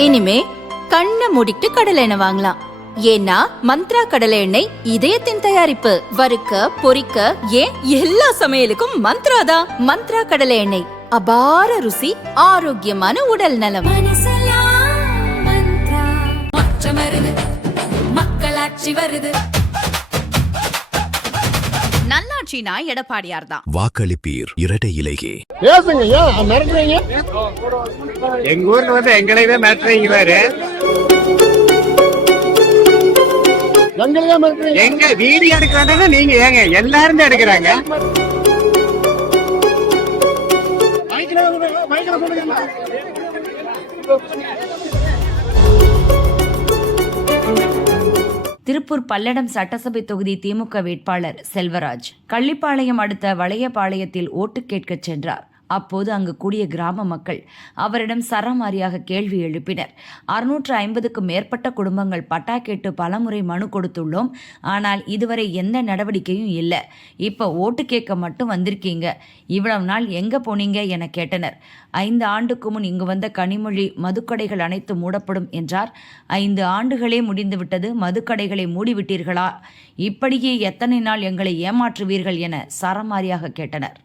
இனிமே கண்ணை மூடிட்டு கடலை எண்ணெய் வாங்கலாம். ஏன்னா மந்த்ரா கடலை எண்ணெய் இதயத்தின் தயாரிப்பு. வறுக்க பொரிக்க ஏன் எல்லா சமையலுக்கும் மந்த்ரா தான். மந்த்ரா கடலை எண்ணெய், அபார ருசி, ஆரோக்கியமான உடல் நலம். மக்களாட்சி வருது. நல்லாட்சினா எடப்பாடியார் தான். வாக்களிப்பீர் இரட்டை இலையே. பேசுங்க, ஏன் மிரட்டுறீங்க? எங்க ஊர்ல வந்து எங்களையே மிரட்டுறீங்க பாரு. எங்க வீடியோ எடுக்கிறாங்க நீங்க, ஏங்க எல்லாரும் தான் எடுக்கிறாங்க. திருப்பூர் பல்லடம் சட்டசபை தொகுதி திமுக வேட்பாளர் செல்வராஜ் கள்ளிப்பாளையம் அடுத்த வளையபாளையத்தில் ஓட்டு கேட்கச் சென்றார். அப்போது அங்கு கூடிய கிராம மக்கள் அவரிடம் சரமாரியாக கேள்வி எழுப்பினர். 650க்கும் மேற்பட்ட குடும்பங்கள் பட்டா கேட்டு பலமுறை மனு கொடுத்துள்ளோம், ஆனால் இதுவரை எந்த நடவடிக்கையும் இல்லை. இப்போ ஓட்டு கேட்க மட்டும் வந்திருக்கீங்க, இவ்வளவு நாள் எங்கே போனீங்க என கேட்டனர். 5 ஆண்டுக்கு முன் இங்கு வந்த கனிமொழி மதுக்கடைகள் அனைத்து மூடப்படும் என்றார். 5 ஆண்டுகளே முடிந்துவிட்டது, மதுக்கடைகளை மூடிவிட்டீர்களா? இப்படியே எத்தனை நாள் எங்களை ஏமாற்றுவீர்கள் என சரமாரியாக கேட்டனர்.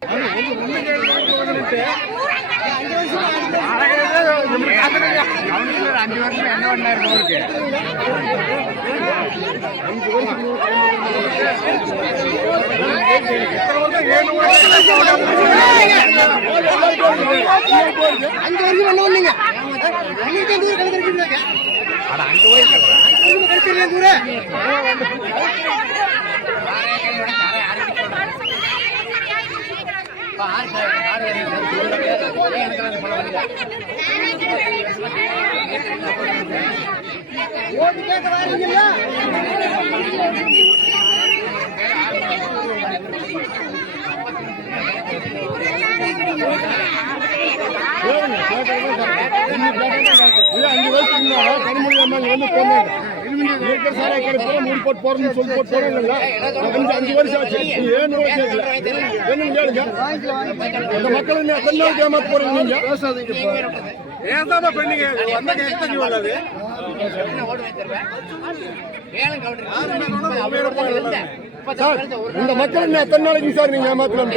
இந்த மக்கள் எத்தனை நாளைக்கு சார் நீங்க ஏமாத்தலாம்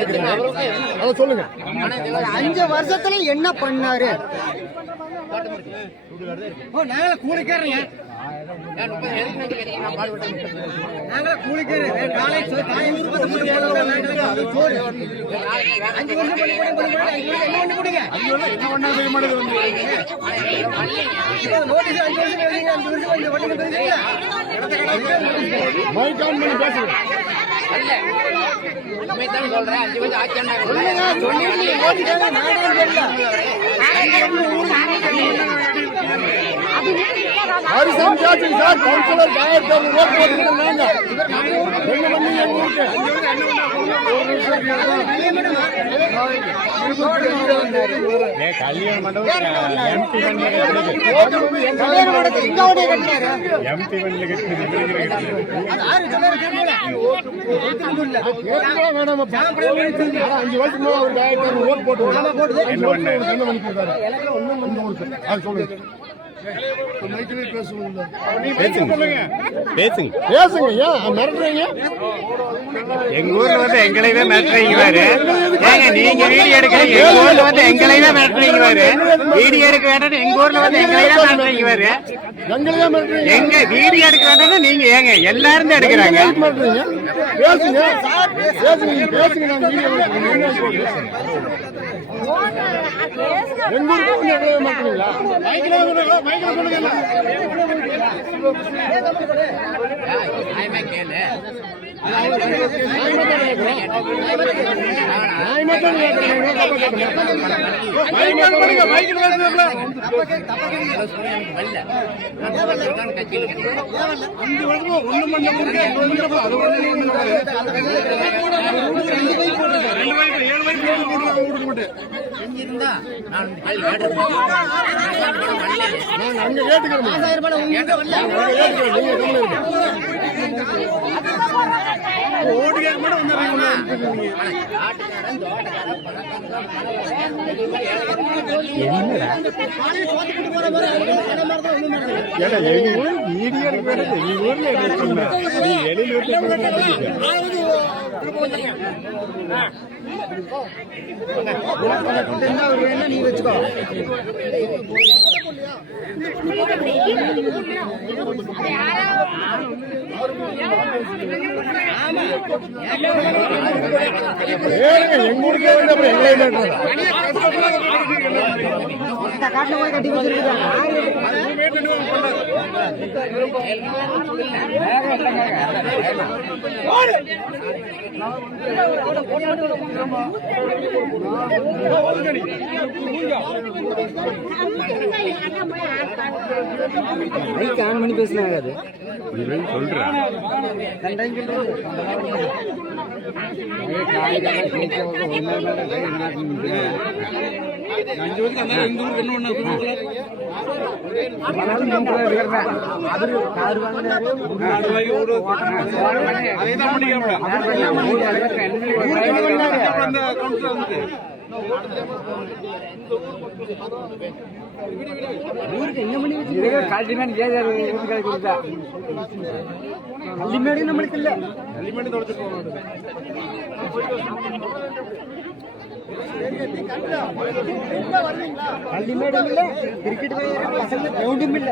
அதை சொல்லுங்க. 5 வருஷத்துல என்ன பண்ணாரு? நாங்கள கூலிக்காரங்க, நாங்கள கூலிக்காரங்க. காலை எங்க ஊர்ல வந்து எங்களையே மிரட்டுறீங்க பாரு. ஏங்க நீங்க வீடியோ எடுக்கிறீங்க, எங்க ஊர்ல வந்து எங்களையே மிரட்டுறீங்க பாரு. வீடியோ எடுக்க வேண்டாம், எங்க ஊர்ல வந்து எங்களையே மிரட்டுறீங்க பாரு. எங்க வீடியோ எடுக்க வேண்டாம் நீங்க, ஏங்க எல்லாரும் தான் எடுக்கிறாங்க. அங்க நீ வச்சுக்கோ. எங்க ஊருக்கே வந்து அப்புறம் எங்களை இந்த காட்டுல போய் கட்டி வச்சிருக்காங்க. ஆன் பண்ணி பேசினாங்க அது சொல்றேன் ஊருக்கு என்ன பண்ணி வச்சிருக்காங்க? கள்ளிமேடு நம்மளுக்கு இல்ல. கள்ளிமேடும் இல்ல, கிரிக்கெட் பசங்க கிரவுண்டும் இல்ல.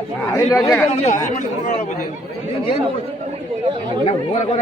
ஊரை கூட